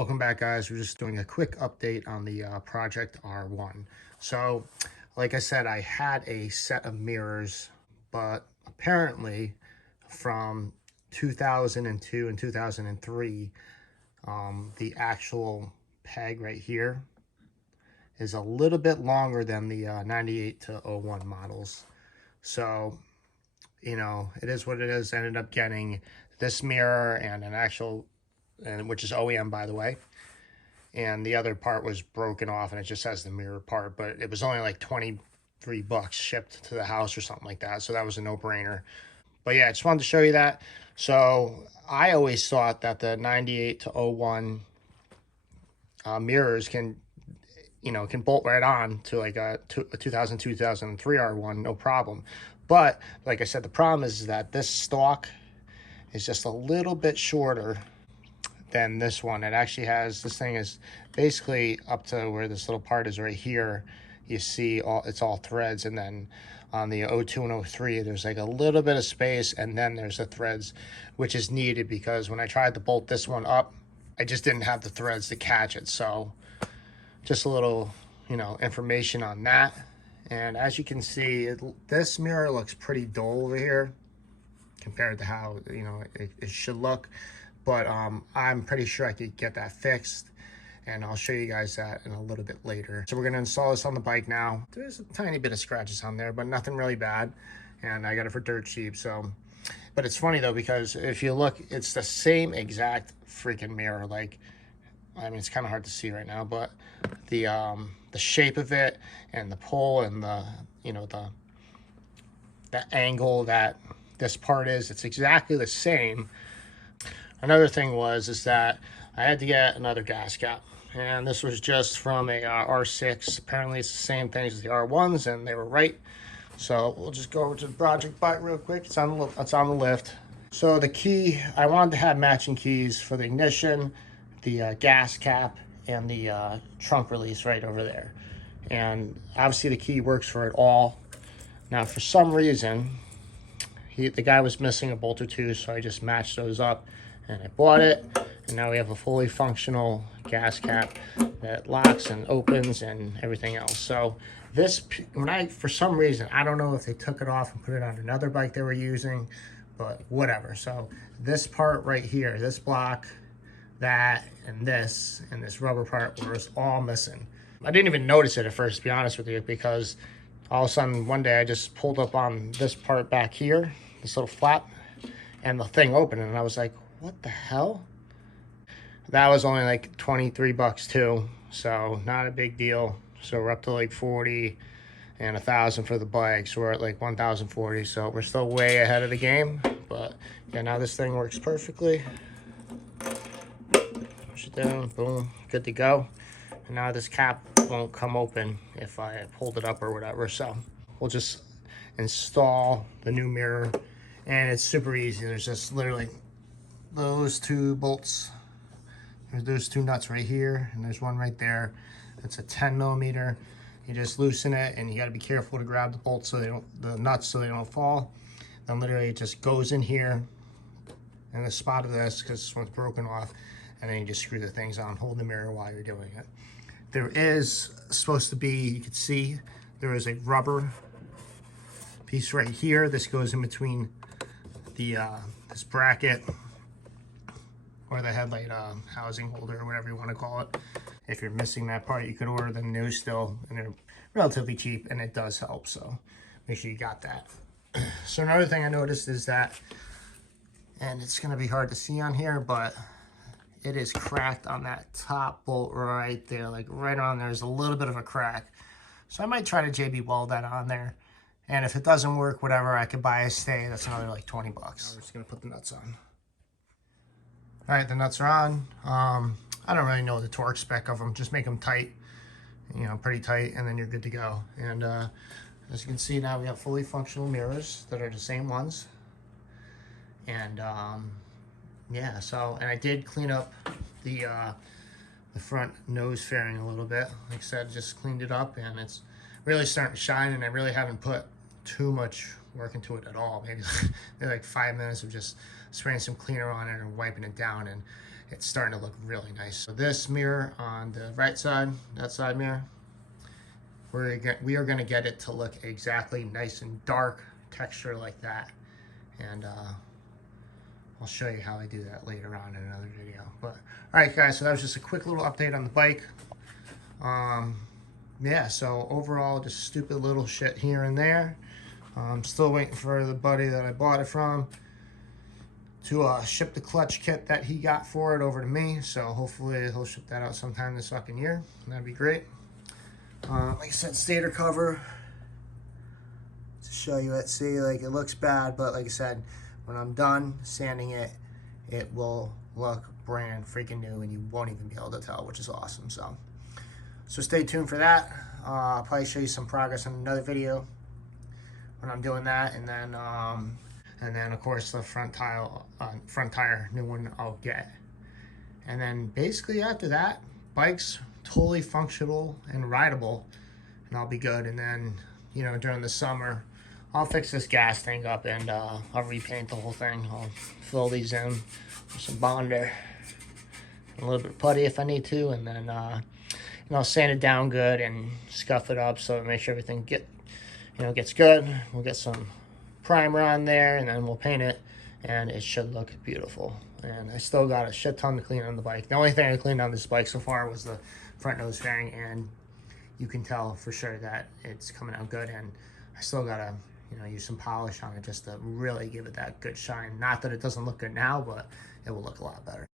Welcome back, guys. We're just doing a quick update on the Project R1. So, like I said, I had a set of mirrors, but apparently from 2002 and 2003, the actual peg right here is a little bit longer than the 98 to 01 models. So, you know, it is what it is. I ended up getting this mirror and an actual, which is OEM, by the way, and the other part was broken off and it just has the mirror part, but it was only like 23 bucks shipped to the house or something like that, so that was a no-brainer. But yeah, I just wanted to show you that. So I always thought that the 98 to 01 mirrors can bolt right on to like a 2002 2003 R1, no problem. But like I said, the problem is that this stalk is just a little bit shorter than this one. It actually has, this thing is basically up to where this little part is right here. You see it's all threads, and then on the 02 and 03 there's like a little bit of space, and then there's the threads, which is needed because when I tried to bolt this one up, I just didn't have the threads to catch it. So just a little, information on that. And as you can see, this mirror looks pretty dull over here compared to how it should look. But I'm pretty sure I could get that fixed, and I'll show you guys that in a little bit later. So we're going to install this on the bike now. There's a tiny bit of scratches on there, but nothing really bad, and I got it for dirt cheap. So, but it's funny though, because if you look, it's the same exact freaking mirror. Like, I mean, it's kind of hard to see right now, but the shape of it and the pull and the angle that this part is, it's exactly the same. Another thing is that I had to get another gas cap, and this was just from a R6. Apparently it's the same thing as the R1s, and they were right. So we'll just go over to the project bike real quick. It's on the lift. So the key, I wanted to have matching keys for the ignition, the gas cap, and the trunk release right over there. And obviously the key works for it all. Now for some reason, the guy was missing a bolt or two, so I just matched those up and I bought it, and now we have a fully functional gas cap that locks and opens and everything else. So this, for some reason, I don't know if they took it off and put it on another bike they were using, but whatever. So this part right here, this block, that, and this rubber part was all missing. I didn't even notice it at first, to be honest with you, because all of a sudden one day I just pulled up on this part back here, this little flap, and the thing opened, and I was like, what the hell? That was only like 23 bucks too, so not a big deal. So we're up to like 40 and 1,000 for the bike, so we're at like 1,040. So we're still way ahead of the game, but yeah, now this thing works perfectly. Push it down, boom, good to go. And now this cap won't come open if I hold it up or whatever. So we'll just install the new mirror, and it's super easy. There's just literally those two bolts. There's those two nuts right here, and there's one right there. It's a 10 millimeter. You just loosen it, and you got to be careful to grab the bolts the nuts so they don't fall. Then literally it just goes in here in the spot of this, because this one's broken off, and then you just screw the things on, hold the mirror while you're doing it. There is supposed to be, you can see, there is a rubber piece right here. This goes in between the this bracket, or the headlight housing holder, or whatever you want to call it. If you're missing that part, you could order them new still, and they're relatively cheap, and it does help, so make sure you got that. So another thing I noticed is that, and it's going to be hard to see on here, but it is cracked on that top bolt right there, like right on there's a little bit of a crack. So I might try to JB weld that on there, and if it doesn't work, whatever, I could buy a stay. That's another like 20 bucks. Now we're just going to put the nuts on. All right, the nuts are on. I don't really know the torque spec of them. Just make them tight, pretty tight, and then you're good to go. And as you can see now, we have fully functional mirrors that are the same ones. And yeah, so, and I did clean up the front nose fairing a little bit. Like I said, just cleaned it up, and it's really starting to shine, and I really haven't put too much work into it at all. Maybe like 5 minutes of just spraying some cleaner on it and wiping it down, and it's starting to look really nice. So this mirror on the right side, that side mirror, we are going to get it to look exactly nice and dark texture like that. And I'll show you how I do that later on in another video. But all right, guys, so that was just a quick little update on the bike. Yeah, so overall, just stupid little shit here and there. I'm still waiting for the buddy that I bought it from to ship the clutch kit that he got for it over to me. So hopefully he'll ship that out sometime this fucking year. That'd be great. Like I said, Stator cover. To show you it, see, like, it looks bad, but like I said, when I'm done sanding it, it will look brand freaking new and you won't even be able to tell, which is awesome. So stay tuned for that. I'll probably show you some progress in another video when I'm doing that, and then of course the front tire, new one I'll get, and then basically after that, bike's totally functional and rideable, and I'll be good. And then, you know, during the summer, I'll fix this gas tank up and I'll repaint the whole thing. I'll fill these in with some Bonder, a little bit of putty if I need to, and then you know, sand it down good and scuff it up so make sure everything gets good. We'll get some primer on there and then we'll paint it, and it should look beautiful. And I still got a shit ton to clean on the bike. The only thing I cleaned on this bike so far was the front nose fairing, and you can tell for sure that it's coming out good. And I still gotta, you know, use some polish on it just to really give it that good shine. Not that it doesn't look good now, but it will look a lot better.